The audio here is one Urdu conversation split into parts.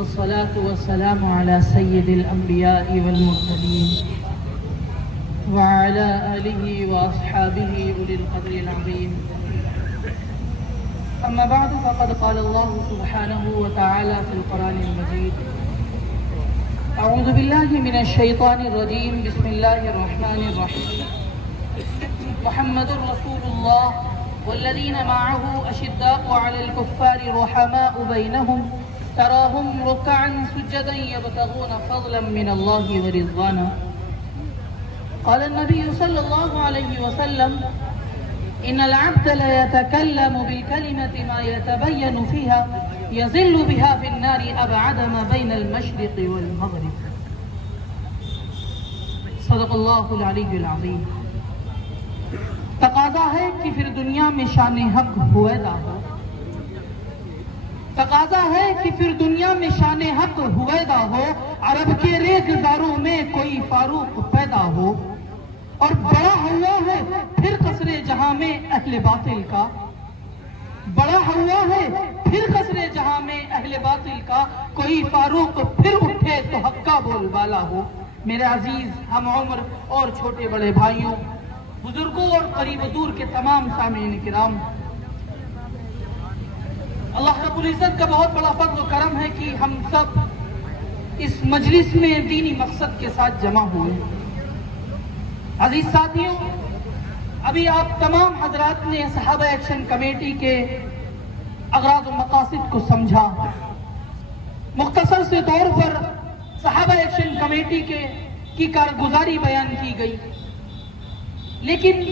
والصلاة والسلام على سيد الأنبياء والمرسلين وعلى آله وأصحابه أولي القدر العظيم. أما بعد فقد قال الله سبحانه وتعالى في القرآن المجيد: أعوذ بالله من الشيطان الرجيم. بسم الله الرحمن الرحيم. محمد رسول الله والذين معه أشداء على الكفار رحماء بينهم تراهم ركعا سجدا يبتغون فضلا من الله ورضوانا. قال النبي صلى الله عليه وسلم: إن العبد لا يتكلم بالكلمة ما يتبين فيها يزل بها في النار أبعد ما بين المشرق والمغرب. صدق اللہ العلی العظیم. تقاضا ہے کہ پھر دنیا میں شان حق ہویدا ہو. تقاضا ہے کہ پھر دنیا میں شان حق ہویدا ہو. عرب کے ریگزاروں میں کوئی فاروق پیدا ہو. اور بڑا ہوا ہے پھر قصر جہاں میں اہل باطل کا. بڑا ہوا ہے پھر قصر جہاں میں اہل باطل کا. کوئی فاروق پھر اٹھے تو حق کا بول بالا ہو. میرے عزیز ہم عمر اور چھوٹے بڑے بھائیوں، بزرگوں اور قریب و دور کے تمام سامعین کرام، اللہ رب العزت کا بہت بڑا فضل و کرم ہے کہ ہم سب اس مجلس میں دینی مقصد کے ساتھ جمع ہوئے. عزیز ساتھیوں، ابھی آپ تمام حضرات نے صحابہ ایکشن کمیٹی کے اغراض و مقاصد کو سمجھا. مختصر سے طور پر صحابہ ایکشن کمیٹی کی کارگزاری بیان کی گئی. لیکن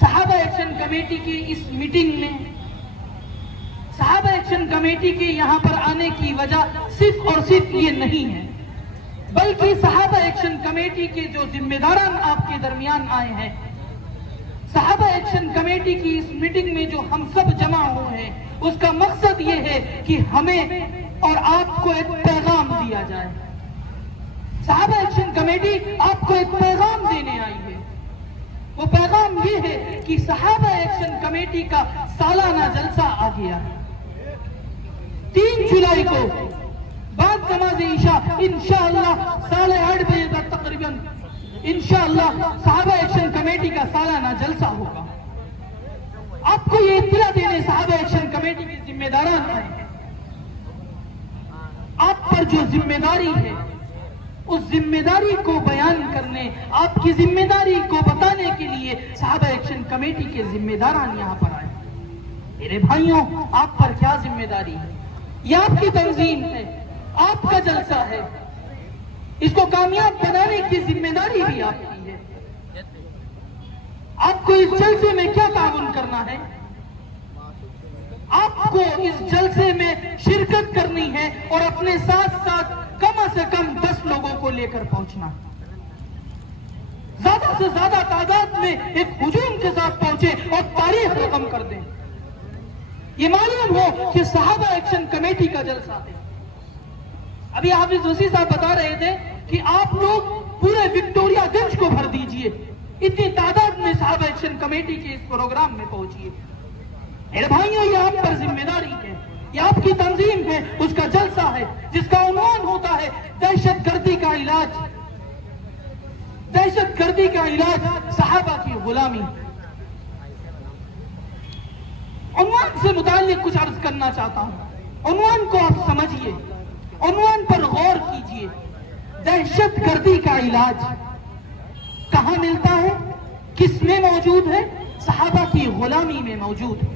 صحابہ ایکشن کمیٹی کی اس میٹنگ میں، صحابہ ایکشن کمیٹی کے یہاں پر آنے کی وجہ صرف اور صرف یہ نہیں ہے، بلکہ صحابہ ایکشن کمیٹی کے جو ذمہ داران آپ کے درمیان آئے ہیں، صحابہ ایکشن کمیٹی کی اس میٹنگ میں جو ہم سب جمع ہوئے ہیں، اس کا مقصد یہ ہے کہ ہمیں اور آپ کو ایک پیغام دیا جائے. صحابہ ایکشن کمیٹی آپ کو ایک پیغام دینے آئی ہے. وہ پیغام یہ ہے کہ صحابہ ایکشن کمیٹی کا سالانہ جلسہ آ گیا ہے. 3 جولائی کو بعد نماز عشاء انشاءاللہ 8:30 بجے تک تقریباً انشاءاللہ صحابہ ایکشن کمیٹی کا سالانہ جلسہ ہوگا. آپ کو یہ اطلاع دینے صحابہ ایکشن کمیٹی کے ذمہ داران آئے ہیں. آپ پر جو ذمہ داری ہے، اس ذمہ داری کو بیان کرنے، آپ کی ذمہ داری کو بتانے کے لیے صحابہ ایکشن کمیٹی کے ذمہ داران یہاں پر آئے. میرے بھائیوں، آپ پر کیا ذمہ داری ہے؟ یہ آپ کی تنظیم ہے، آپ کا جلسہ ہے. اس کو کامیاب بنانے کی ذمہ داری بھی آپ کی ہے. آپ کو اس جلسے میں کیا تعاون کرنا ہے؟ آپ کو اس جلسے میں شرکت کرنی ہے اور اپنے ساتھ ساتھ کم سے کم 10 لوگوں کو لے کر پہنچنا. زیادہ سے زیادہ تعداد میں ایک ہجوم کے ساتھ پہنچے اور تاریخ رقم کر دیں. یہ معلوم ہو کہ صحابہ ایکشن کمیٹی کا جلسہ ہے. ابھی حافظ وسیع صاحب بتا رہے تھے کہ آپ لوگ پورے وکٹوریا گنج کو بھر دیجئے. اتنی تعداد میں صحابہ ایکشن کمیٹی کے اس پروگرام میں پہنچیے. میرے بھائیوں، یہ آپ پر ذمہ داری ہے، یہ آپ کی تنظیم ہے، اس کا جلسہ ہے جس کا عنوان ہوتا ہے دہشت گردی کا علاج. دہشت گردی کا علاج صحابہ کی غلامی. عنوان سے متعلق کچھ عرض کرنا چاہتا ہوں. عنوان کو آپ سمجھیے، عنوان پر غور کیجئے. دہشت گردی کا علاج کہاں ملتا ہے؟ کس میں موجود ہے؟ صحابہ کی غلامی میں موجود ہے.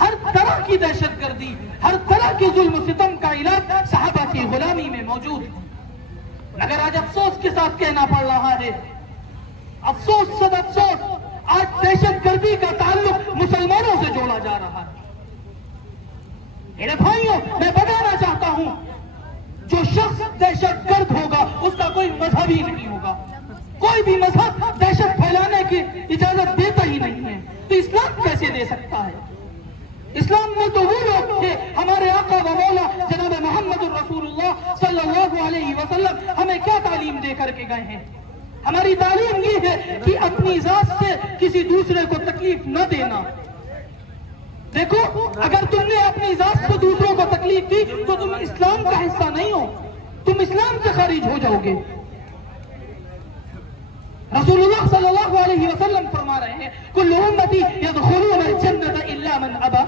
ہر طرح کی دہشت گردی، ہر طرح کی ظلم و ستم کا علاج صحابہ کی غلامی میں موجود ہے. اگر آج افسوس کے ساتھ کہنا پڑ رہا ہے، افسوس صد افسوس، آج دہشت گردی کا تعلق مسلمانوں سے جوڑا جا رہا ہے. میرے بھائیوں، میں بتانا چاہتا ہوں، جو شخص دہشت گرد ہوگا اس کا کوئی مذہب ہی نہیں ہوگا. کوئی بھی مذہب دہشت پھیلانے کی اجازت دیتا ہی نہیں ہے. تو اسلام کیسے دے سکتا ہے؟ اسلام میں تو وہ لوگ تھے، ہمارے آقا و مولا جناب محمد الرسول اللہ صلی اللہ علیہ وسلم ہمیں کیا تعلیم دے کر کے گئے ہیں؟ ہماری تعلیم یہ ہے کہ اپنی ذات سے کسی دوسرے کو تکلیف نہ دینا. دیکھو، اگر تم نے اپنی ذات سے دوسروں کو تکلیف تکلیف دی تو تم اسلام کا حصہ نہیں ہو، تم اسلام سے خارج ہو جاؤ گے۔ رسول اللہ صلی اللہ علیہ وسلم فرما رہے ہیں کل امتی یدخلون الجنت الا من ابا۔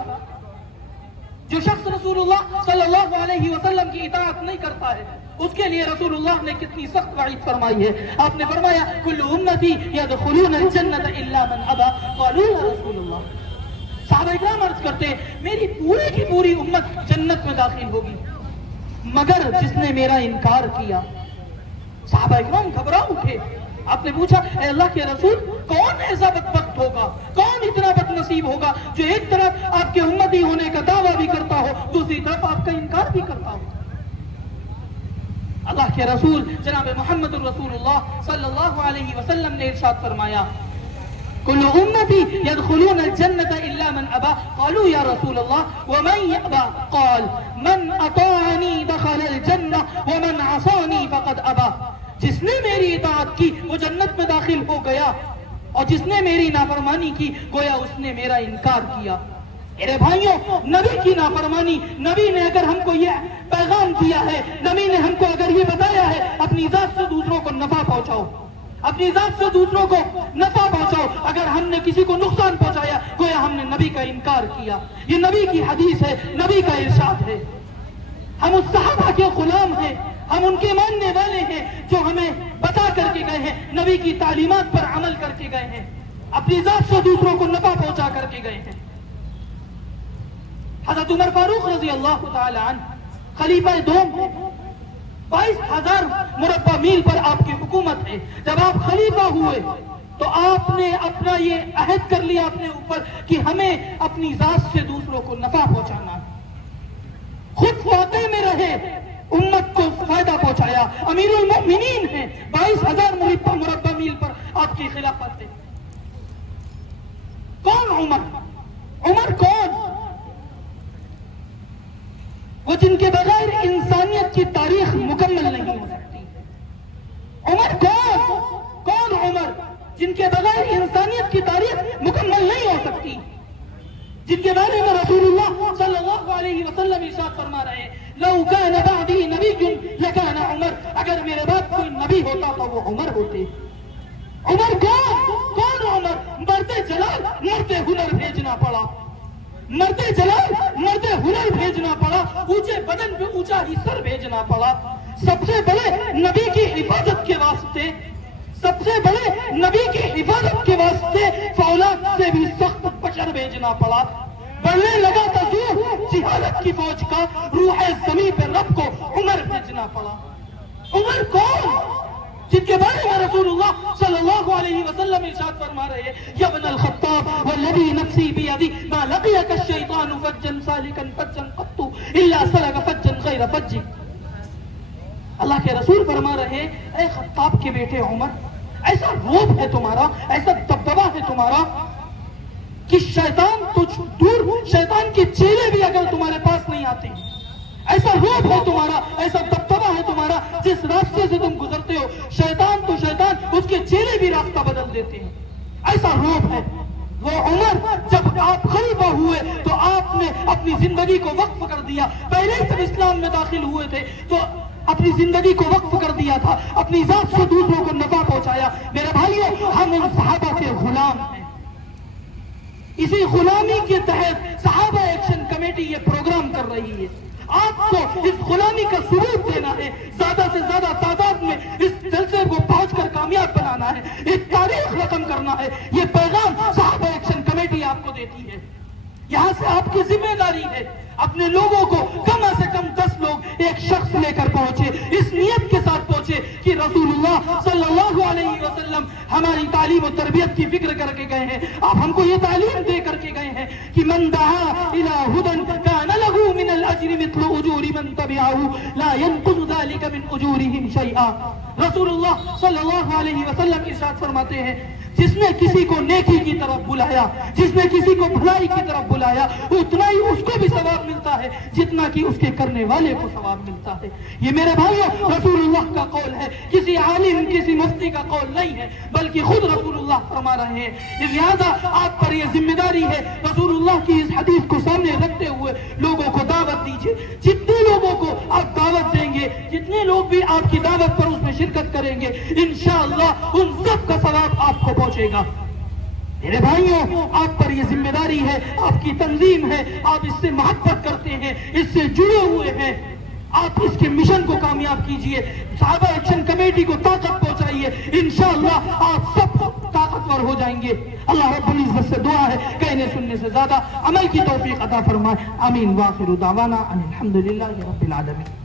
جو شخص رسول اللہ صلی اللہ علیہ وسلم کی اطاعت نہیں کرتا ہے اس کے لیے رسول اللہ نے کتنی سخت وعید فرمائی ہے۔ آپ نے فرمایا کل امتی یدخلون الجنت الا من ابا قالوا یا رسول اللہ۔ صحابہ اکرام عرض کرتے ہیں میری پوری کی پوری امت جنت میں داخل ہوگی مگر جس نے میرا انکار کیا۔ صحابہ اکرام گھبرا اٹھے۔ آپ نے پوچھا اے اللہ کے رسول کون ایسا بدبخت ہوگا، کون اتنا بد نصیب ہوگا جو ایک طرف آپ کے امتی ہونے کا دعویٰ بھی کرتا ہو دوسری طرف آپ کا انکار بھی کرتا ہو۔ اللہ کے رسول جناب محمد رسول اللہ صلی اللہ علیہ وسلم نے ارشاد فرمایا کل امتی یدخلون الجنت الا من ابا قالوا یا رسول اللہ ومن یأبا قال من اطاعنی دخل الجنہ ومن عصانی فقد ابا۔ جس نے میری اطاعت کی وہ جنت میں داخل ہو گیا اور جس نے میری نافرمانی کی گویا اس نے میرا انکار کیا۔ میرے بھائیوں نبی کی نافرمانی، نبی نے اگر ہم کو یہ پیغام دیا ہے، نبی نے ہم کو اگر یہ بتایا ہے اپنی ذات سے دوسروں کو نفع پہنچاؤ، اپنی ذات سے دوسروں کو نفع پہنچاؤ، اگر ہم نے کسی کو نقصان پہنچایا گویا ہم نے نبی کا انکار کیا۔ یہ نبی کی حدیث ہے، نبی کا ارشاد ہے۔ ہم اس صحابہ کے غلام ہیں، ہم ان کے ماننے والے ہیں جو ہمیں بتا کر کے گئے ہیں، نبی کی تعلیمات پر عمل کر کے گئے ہیں، اپنی ذات سے دوسروں کو نفع پہنچا کر کے گئے ہیں۔ حضرت عمر فاروق رضی اللہ تعالی عنہ خلیفہ دوم 22,000 مربع میل پر آپ کی حکومت ہے۔ جب آپ خلیفہ ہوئے تو آپ نے اپنا یہ عہد کر لیا اپنے اوپر کہ ہمیں اپنی ذات سے دوسروں کو نفع پہنچانا، خود واقع میں رہے، امت کو فائدہ پہنچایا، امیر المؤمنین ہیں، 22,000 مربع میل پر آپ کی خلافت ہے۔ کون عمر؟ عمر کون؟ وہ جن کے بغیر انسانیت کی تاریخ مکمل نہیں ہو سکتی۔ عمر کون عمر جن کے بغیر انسانیت کی تاریخ مکمل نہیں ہو سکتی، جن کے بارے میں رسول اللہ صلی اللہ علیہ وسلم ارشاد فرما رہے ہیں لو کان بعدی نبی لکان عمر، اگر میرے بعد کوئی نبی ہوتا تو وہ عمر ہوتے۔ عمر کون عمر؟ مرتے جلال مرتے ہنر بھیجنا پڑا، مرتے جلال مرتے ہنر بھیجنا پڑا، اونچے بدن پہ اونچا ہی سر بھیجنا پڑا، سب سے بڑے نبی کی حفاظت کے واسطے، سب سے بڑے نبی کی حفاظت کے واسطے فولاد سے بھی سخت بشر بھیجنا پڑا۔ بڑھنے لگا تزور جہالت کی فوج کا، روح زمین پہ رب کو عمر بھیجنا پڑا۔ عمر کون؟ جن کے بارے میں رسول اللہ صلی اللہ علیہ وسلم ارشاد فرما رہے ہیں یا ابن الخطاب والذی نفسی بیدی ما لقیک الشیطان فجا سالکا فجا قط الا سلک فجا غیر فج۔ اللہ کے رسول فرما رہے ہیں اے خطاب کے بیٹے عمر، ایسا روب ہے تمہارا، ایسا دبدبا ہے تمہارا کہ شیطان تجھ دور، شیطان کے چیلے بھی اگر تمہارے پاس نہیں آتے، ایسا روب ہے تمہارا، ایسا دبدبا ہے تمہارا، جس راستے سے تم گزرتے ہو شیطان تو شیطان اس کے چیلے بھی راستہ بدل دیتے ہیں، ایسا روب ہے۔ وہ عمر جب آپ خلیفہ ہوئے تو آپ نے اپنی زندگی کو وقف کر دیا، پہلے جب اسلام میں داخل ہوئے تھے تو اپنی زندگی کو وقف کر دیا تھا، اپنی ذات سے دوسروں کو نفع پہنچایا۔ میرے بھائیوں ہم ان صحابہ کے غلام ہیں، اسی غلامی کے تحت صحابہ ایکشن کمیٹی یہ پروگرام کر رہی ہے۔ آپ کو اس غلامی کا ثبوت دینا ہے، زیادہ سے زیادہ تعداد میں اس جلسے کو پہنچ کر کامیاب بنانا ہے، ایک تاریخ رقم کرنا ہے۔ یہ پیغام صحابہ ایکشن کمیٹی آپ کو دیتی ہے، یہاں سے آپ کی ذمہ داری ہے اپنے لوگوں کو کم سے کم 10 لوگ ایک شخص لے کر پہنچے، اس نیت کے ساتھ پہنچے کہ رسول اللہ صلی اللہ علیہ وسلم ہماری تعلیم و تربیت کی فکر کر کے گئے ہیں، آپ ہم کو یہ تعلیم دے کر کے گئے ہیں کہ من دعا الى هدى كان له من الاجر مثل اجور من تبعه لا ينقص ذلك من اجورهم شيئا۔ رسول اللہ صلی اللہ علیہ وسلم ارشاد فرماتے ہیں جس نے کسی کو نیکی کی طرف بلایا، جس نے کسی کو بھلائی کی طرف بلایا، اتنا ہی اس کو بھی ثواب ملتا ہے جتنا کہ اس کے کرنے والے کو ثواب ملتا ہے۔ یہ میرے بھائیوں رسول اللہ کا قول ہے، کسی عالم کسی مفتی کا قول نہیں ہے، بلکہ خود رسول اللہ فرما رہے ہیں۔ لہذا آپ پر یہ ذمہ داری ہے رسول اللہ کی اس حدیث کو سامنے رکھتے ہوئے لوگوں کو دعوت دیجیے۔ بھی آپ کی دعوت پر اس میں شرکت کریں گے، انشاءاللہ ان سب کا ثواب آپ کو پہنچے گا۔ میرے بھائیوں، آپ پر یہ ذمہ داری ہے، آپ کی تنظیم ہے، آپ اس سے محبت کرتے ہیں، اس سے جڑے ہوئے ہیں، آپ اس کے مشن کو کامیاب کیجئے، صحابہ ایکشن کمیٹی کو طاقت پہنچائیے، انشاءاللہ آپ سب طاقتور ہو جائیں گے۔ اللہ رب العزت سے دعا ہے کہنے سننے سے زیادہ عمل کی توفیق عطا فرمائے، آمین۔ وآخر دعوانا ان الحمدللہ رب العالمین۔